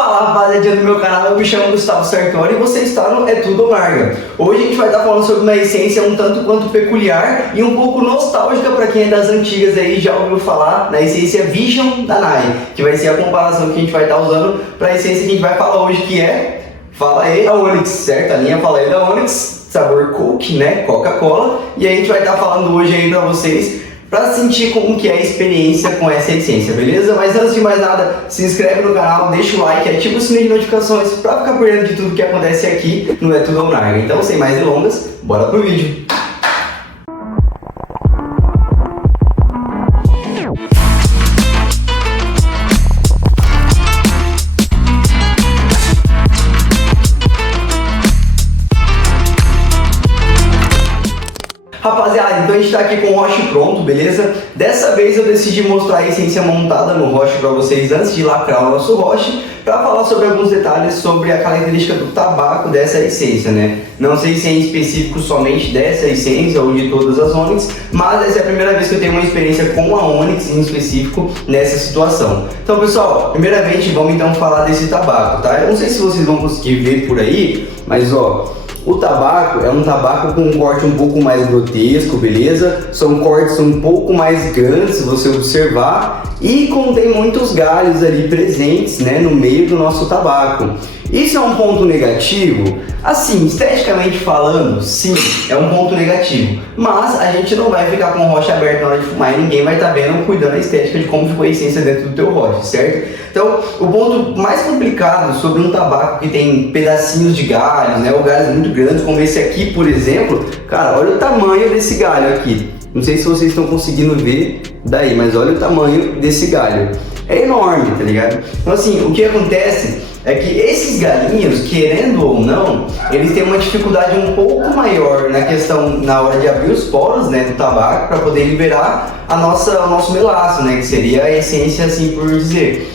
Fala rapaziada do meu canal, eu me chamo Gustavo Sartori e você está no É Tudo ou Larga. Hoje a gente vai estar falando sobre uma essência um tanto quanto peculiar e um pouco nostálgica para quem é das antigas aí, já ouviu falar na essência Vision da Nai, que vai ser a comparação que a gente vai estar usando para a essência que a gente vai falar hoje, que é, fala aí, a Onyx, certo? A linha fala aí da Onyx, sabor Coke, né? Coca-Cola, e a gente vai estar falando hoje aí para vocês para sentir como que é a experiência com essa essência, beleza? Mas antes de mais nada, se inscreve no canal, deixa o like, ativa o sininho de notificações para ficar por dentro de tudo que acontece aqui no É Tudo ou Larga. Então, sem mais delongas, bora pro vídeo! Rapaziada, então a gente tá aqui com o roche pronto, beleza? Dessa vez eu decidi mostrar a essência montada no roche para vocês antes de lacrar o nosso roche, para falar sobre alguns detalhes sobre a característica do tabaco dessa essência, né? Não sei se é em específico somente dessa essência ou de todas as Onyx, mas essa é a primeira vez que eu tenho uma experiência com a Onyx em específico nessa situação. Então pessoal, primeiramente vamos então falar desse tabaco, tá? Eu não sei se vocês vão conseguir ver por aí, mas ó, o tabaco é um tabaco com um corte um pouco mais grotesco, beleza? São cortes um pouco mais grandes, se você observar, e contém muitos galhos ali presentes, né, no meio do nosso tabaco. Isso é um ponto negativo? Assim, esteticamente falando, sim, é um ponto negativo. Mas a gente não vai ficar com o roche aberto na hora de fumar e ninguém vai estar vendo, cuidando da estética de como ficou a essência dentro do teu roche, certo? Então, o ponto mais complicado sobre um tabaco que tem pedacinhos de galhos, né, ou galhos muito grandes, como esse aqui, por exemplo, cara, olha o tamanho desse galho aqui. Não sei se vocês estão conseguindo ver daí, mas olha o tamanho desse galho. É enorme, tá ligado? Então assim, o que acontece é que esses galinhos, querendo ou não, eles têm uma dificuldade um pouco maior na questão, na hora de abrir os poros, né, do tabaco, para poder liberar o nosso melaço, né, que seria a essência, assim por dizer.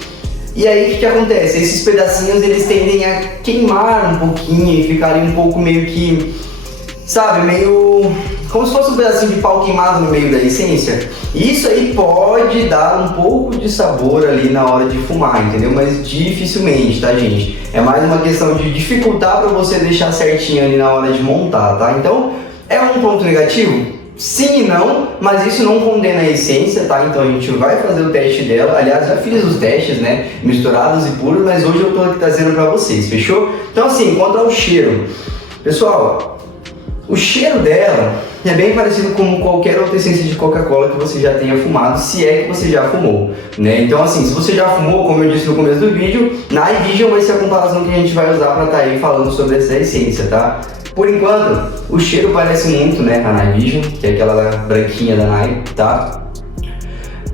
E aí o que acontece? Esses pedacinhos eles tendem a queimar um pouquinho e ficarem um pouco meio que, sabe, meio como se fosse um pedacinho de pau queimado no meio da essência. E isso aí pode dar um pouco de sabor ali na hora de fumar, entendeu? Mas dificilmente, tá, gente? É mais uma questão de dificultar para você deixar certinho ali na hora de montar, tá? Então, é um ponto negativo? Sim e não, mas isso não condena a essência, tá? Então a gente vai fazer o teste dela. Aliás, já fiz os testes, né? Misturados e puros, mas hoje eu tô aqui trazendo pra vocês, fechou? Então assim, quanto ao cheiro, pessoal, o cheiro dela é bem parecido com qualquer outra essência de Coca-Cola que você já tenha fumado, se é que você já fumou, né? Então assim, se você já fumou, como eu disse no começo do vídeo, na iVision vai ser a comparação que a gente vai usar para estar aí falando sobre essa essência, tá? Por enquanto, o cheiro parece muito, né, a Night Vision, que é aquela branquinha da Night, tá?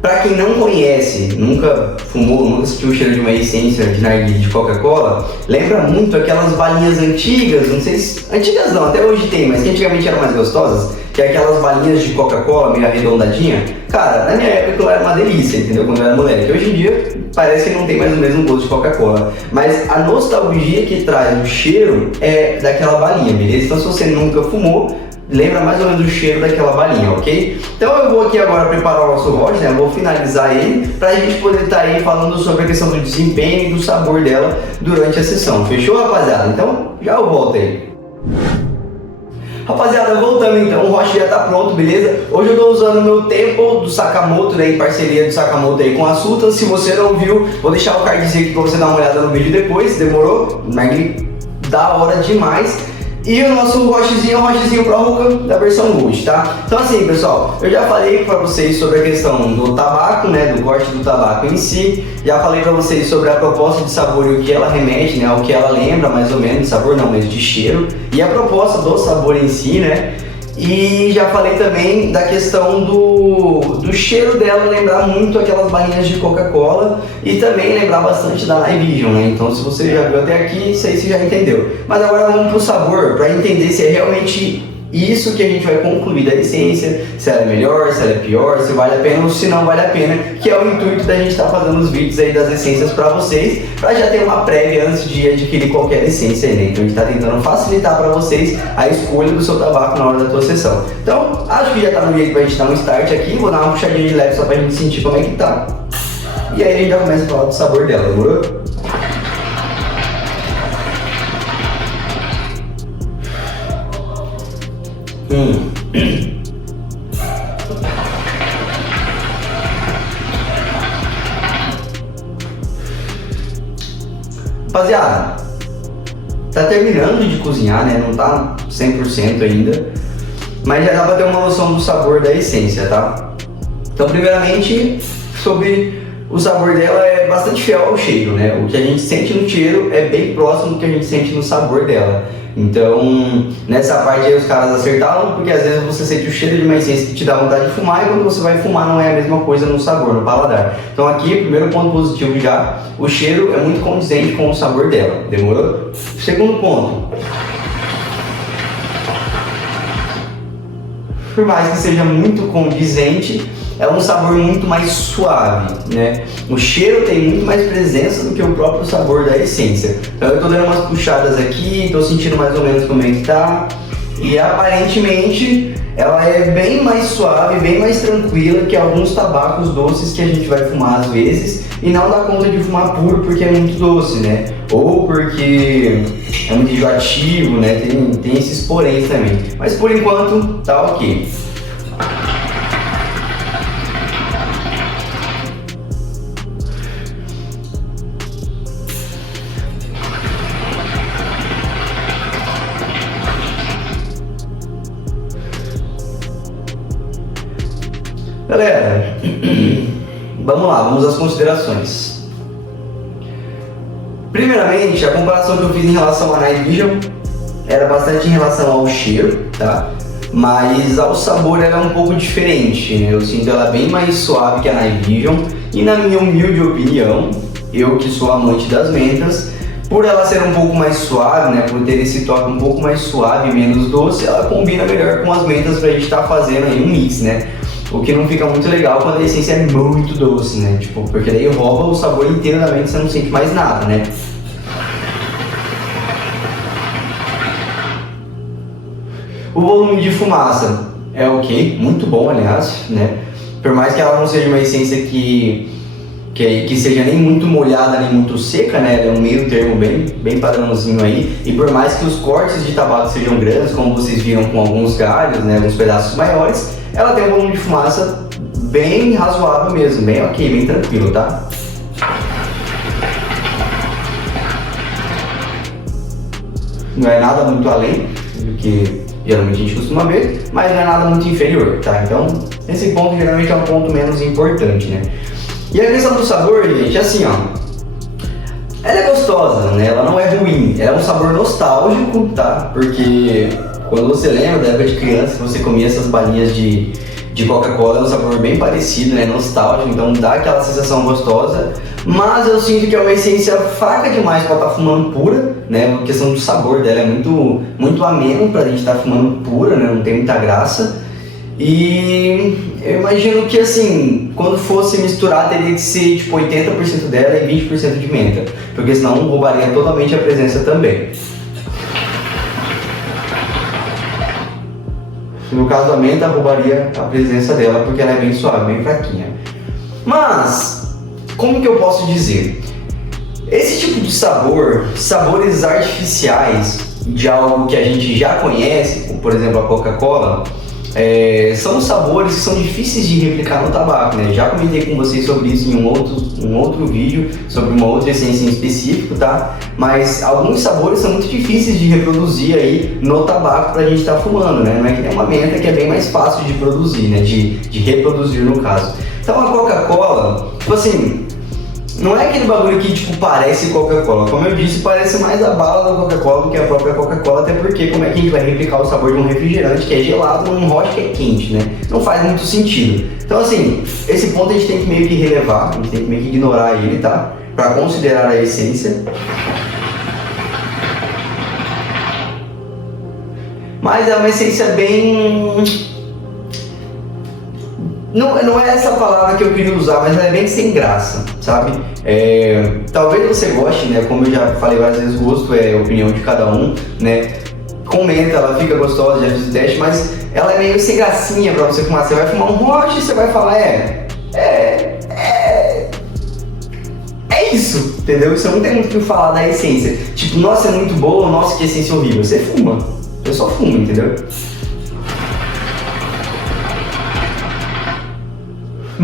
Pra quem não conhece, nunca fumou, nunca sentiu o cheiro de uma essência de narguilé de Coca-Cola, lembra muito aquelas balinhas antigas, não sei se... Antigas não, até hoje tem, mas que antigamente eram mais gostosas, que é aquelas balinhas de Coca-Cola meio arredondadinha. Cara, na minha época aquilo era uma delícia, entendeu? Quando eu era moleque. Hoje em dia parece que não tem mais o mesmo gosto de Coca-Cola. Mas a nostalgia que traz o cheiro é daquela balinha, beleza? Então se você nunca fumou, lembra mais ou menos o cheiro daquela balinha, ok? Então eu vou aqui agora preparar o nosso roche, né? Eu vou finalizar ele pra gente poder estar aí falando sobre a questão do desempenho e do sabor dela durante a sessão. Fechou, rapaziada? Então já eu volto aí. Rapaziada, voltando então, o roche já tá pronto, beleza? Hoje eu tô usando o meu Temple do Sakamoto, né, em parceria do Sakamoto aí com a Sultan. Se você não viu, vou deixar o cardzinho aqui pra você dar uma olhada no vídeo depois, demorou? Narguilé da hora demais. E o nosso rochezinho é um rochezinho Pro Hookah da versão Gold, tá? Então assim, pessoal, eu já falei pra vocês sobre a questão do tabaco, né, do corte do tabaco em si. Já falei pra vocês sobre a proposta de sabor e o que ela remete, né, o que ela lembra mais ou menos, de sabor não, mas de cheiro. E a proposta do sabor em si, né. E já falei também da questão do cheiro dela lembrar muito aquelas balinhas de Coca-Cola e também lembrar bastante da Night Vision, né? Então se você já viu até aqui, isso aí você já entendeu. Mas agora vamos pro sabor, para entender se é realmente isso que a gente vai concluir da essência, se ela é melhor, se ela é pior, se vale a pena ou se não vale a pena, que é o intuito da gente estar fazendo os vídeos aí das essências para vocês, para já ter uma prévia antes de adquirir qualquer essência aí, né? Então a gente está tentando facilitar para vocês a escolha do seu tabaco na hora da tua sessão. Então, acho que já está no jeito para a gente dar um start aqui, vou dar uma puxadinha de leve só para a gente sentir como é que tá. E aí a gente já começa a falar do sabor dela, demorou? Rapaziada, tá terminando de cozinhar, né? Não tá 100% ainda, mas já dá pra ter uma noção do sabor da essência, tá? Então, primeiramente, sobre o sabor dela é bastante fiel ao cheiro, né? O que a gente sente no cheiro é bem próximo do que a gente sente no sabor dela. Então, nessa parte aí os caras acertaram, porque às vezes você sente o cheiro de uma essência que te dá vontade de fumar, e quando você vai fumar não é a mesma coisa no sabor, no paladar. Então aqui, primeiro ponto positivo já, o cheiro é muito condizente com o sabor dela, demorou? Segundo ponto, por mais que seja muito condizente, é um sabor muito mais suave, né? O cheiro tem muito mais presença do que o próprio sabor da essência. Então eu tô dando umas puxadas aqui, tô sentindo mais ou menos como é que tá. E aparentemente ela é bem mais suave, bem mais tranquila que alguns tabacos doces que a gente vai fumar às vezes e não dá conta de fumar puro porque é muito doce, né? Ou porque é muito enjoativo, né? Tem esses poréns também. Mas por enquanto tá ok. Galera, vamos lá, vamos às considerações. Primeiramente, a comparação que eu fiz em relação à Night Vision era bastante em relação ao cheiro, tá? Mas ao sabor ela é um pouco diferente, né? Eu sinto ela bem mais suave que a Night Vision e, na minha humilde opinião, eu que sou amante das mentas, por ela ser um pouco mais suave, né, por ter esse toque um pouco mais suave e menos doce, ela combina melhor com as mentas pra gente estar fazendo aí um mix, né? O que não fica muito legal quando a essência é muito doce, né? Tipo, porque daí rouba o sabor inteiro da menta e você não sente mais nada, né? O volume de fumaça é ok, muito bom, aliás, né? Por mais que ela não seja uma essência que seja nem muito molhada nem muito seca, né? Ela é um meio termo bem padrãozinho aí. E por mais que os cortes de tabaco sejam grandes, como vocês viram com alguns galhos, né? Alguns pedaços maiores, ela tem um volume de fumaça bem razoável mesmo, bem ok, bem tranquilo, tá? Não é nada muito além do que geralmente a gente costuma ver, mas não é nada muito inferior, tá? Então, esse ponto geralmente é um ponto menos importante, né? E a questão do sabor, gente, assim, ó, ela é gostosa, né? Ela não é ruim, ela é um sabor nostálgico, tá? Porque quando você lembra da época de criança, que você comia essas balinhas de Coca-Cola, é um sabor bem parecido, né? Nostálgico, então dá aquela sensação gostosa. Mas eu sinto que é uma essência fraca demais para estar fumando pura, né? A questão do sabor dela é muito ameno pra gente estar fumando pura, né? Não tem muita graça. E eu imagino que, assim, quando fosse misturar teria que ser tipo 80% dela e 20% de menta, porque senão roubaria totalmente a presença também. No caso da menta, roubaria a presença dela porque ela é bem suave, bem fraquinha. Mas, como que eu posso dizer? Esse tipo de sabor, sabores artificiais de algo que a gente já conhece, como por exemplo a Coca-Cola, são sabores que são difíceis de replicar no tabaco, né? Já comentei com vocês sobre isso em um outro vídeo, sobre uma outra essência em específico, tá? Mas alguns sabores são muito difíceis de reproduzir aí no tabaco pra gente estar fumando, né? Não é que nem uma menta que é bem mais fácil de produzir, né? De reproduzir no caso. Então a Coca-Cola, tipo assim, não é aquele bagulho que tipo parece Coca-Cola. Como eu disse, parece mais a bala da Coca-Cola do que a própria Coca-Cola, até porque como é que a gente vai replicar o sabor de um refrigerante que é gelado num hot que é quente, né? Não faz muito sentido. Então assim, esse ponto a gente tem que meio que relevar, a gente tem que meio que ignorar ele, tá? Pra considerar a essência. Mas é uma essência bem... Não é essa palavra que eu queria usar, mas ela é bem sem graça, sabe? Talvez você goste, né? Como eu já falei várias vezes, gosto é opinião de cada um, né? Comenta, ela fica gostosa, já fiz o teste, mas ela é meio sem gracinha pra você fumar. Você vai fumar um hot e você vai falar, é isso, entendeu? Você não tem muito o que falar da essência. Tipo, nossa, é muito boa, nossa, que essência horrível. Você fuma, eu só fumo, entendeu?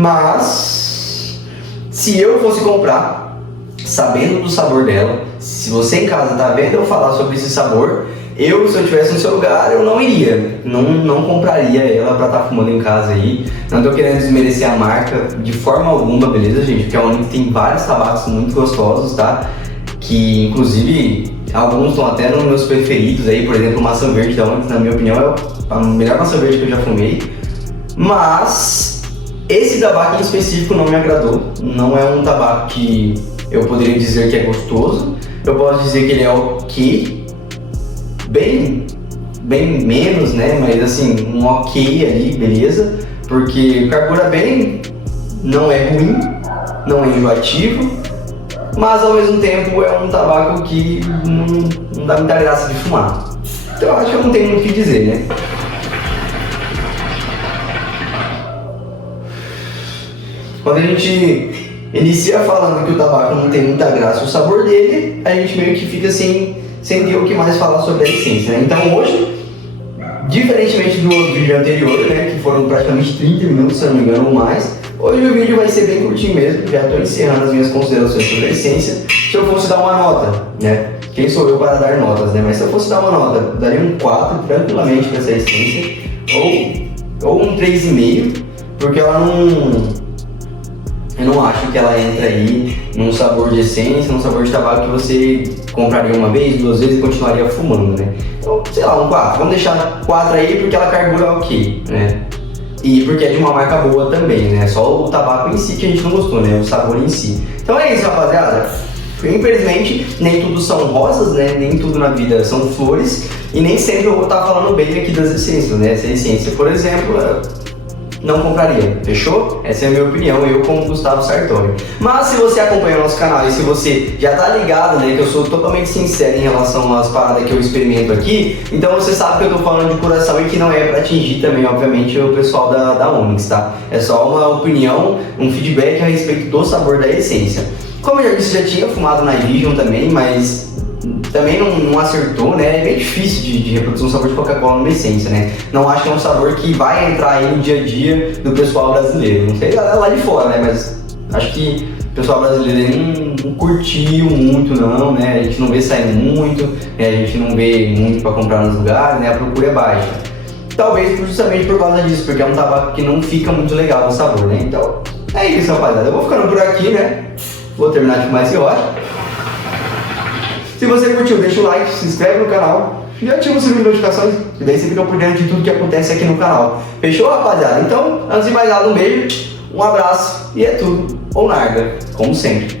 Mas, se eu fosse comprar, sabendo do sabor dela. Se você em casa tá vendo eu falar sobre esse sabor, se eu estivesse no seu lugar, eu não iria, não compraria ela pra estar fumando em casa aí. Não tô querendo desmerecer a marca de forma alguma, beleza, gente? Porque a Onyx tem vários tabacos muito gostosos, tá? Que, inclusive, alguns estão até nos meus preferidos aí, por exemplo, o maçã verde da Onyx, na minha opinião, é a melhor maçã verde que eu já fumei. Mas esse tabaco em específico não me agradou. Não é um tabaco que eu poderia dizer que é gostoso. Eu posso dizer que ele é ok, bem menos, né? Mas assim, um ok ali, beleza? Porque carbura bem, não é ruim, não é enjoativo, mas ao mesmo tempo é um tabaco que não dá muita graça de fumar. Então eu acho que eu não tenho muito o que dizer, né? Quando a gente inicia falando que o tabaco não tem muita graça o sabor dele, a gente meio que fica sem ter o que mais falar sobre a essência, né? Então hoje, diferentemente do vídeo anterior, né, que foram praticamente 30 minutos, se não me engano, ou mais, hoje o vídeo vai ser bem curtinho mesmo, já estou encerrando as minhas considerações sobre a essência. Se eu fosse dar uma nota, né, quem sou eu para dar notas, né, mas se eu fosse dar uma nota, eu daria um 4 tranquilamente para essa essência, ou um 3,5, porque ela eu não acho que ela entra aí num sabor de essência, num sabor de tabaco que você compraria uma vez, 2 vezes e continuaria fumando, né? Então, sei lá, um 4. Vamos deixar 4 aí porque ela carbura ok, né? E porque é de uma marca boa também, né? Só o tabaco em si que a gente não gostou, né? O sabor em si. Então é isso, rapaziada. Infelizmente, nem tudo são rosas, né? Nem tudo na vida são flores. E nem sempre eu vou estar falando bem aqui das essências, né? Essa essência, por exemplo, não compraria, fechou? Essa é a minha opinião, eu como Gustavo Sartori. Mas se você acompanha o nosso canal e se você já tá ligado, né, que eu sou totalmente sincero em relação às paradas que eu experimento aqui, então você sabe que eu tô falando de coração e que não é pra atingir também, obviamente, o pessoal da Onyx, tá? É só uma opinião, um feedback a respeito do sabor da essência. Como eu já disse, já tinha fumado na Vision também, mas também não acertou, né? É bem difícil de reproduzir um sabor de Coca-Cola numa essência, né? Não acho que é um sabor que vai entrar aí no dia a dia do pessoal brasileiro. Não sei lá de fora, né? Mas acho que o pessoal brasileiro não curtiu muito, não, né? A gente não vê saindo muito, né? A gente não vê muito para comprar nos lugares, né? A procura é baixa. Talvez justamente por causa disso, porque é um tabaco que não fica muito legal o sabor, né? Então, é isso, rapaziada. Eu vou ficando por aqui, né? Vou terminar de fumar esse rocha. Se você curtiu, deixa o like, se inscreve no canal e ativa o sininho de notificações, e daí você fica por dentro de tudo que acontece aqui no canal. Fechou, rapaziada? Então, antes de mais nada, um beijo, um abraço e é tudo. Ou narga, como sempre.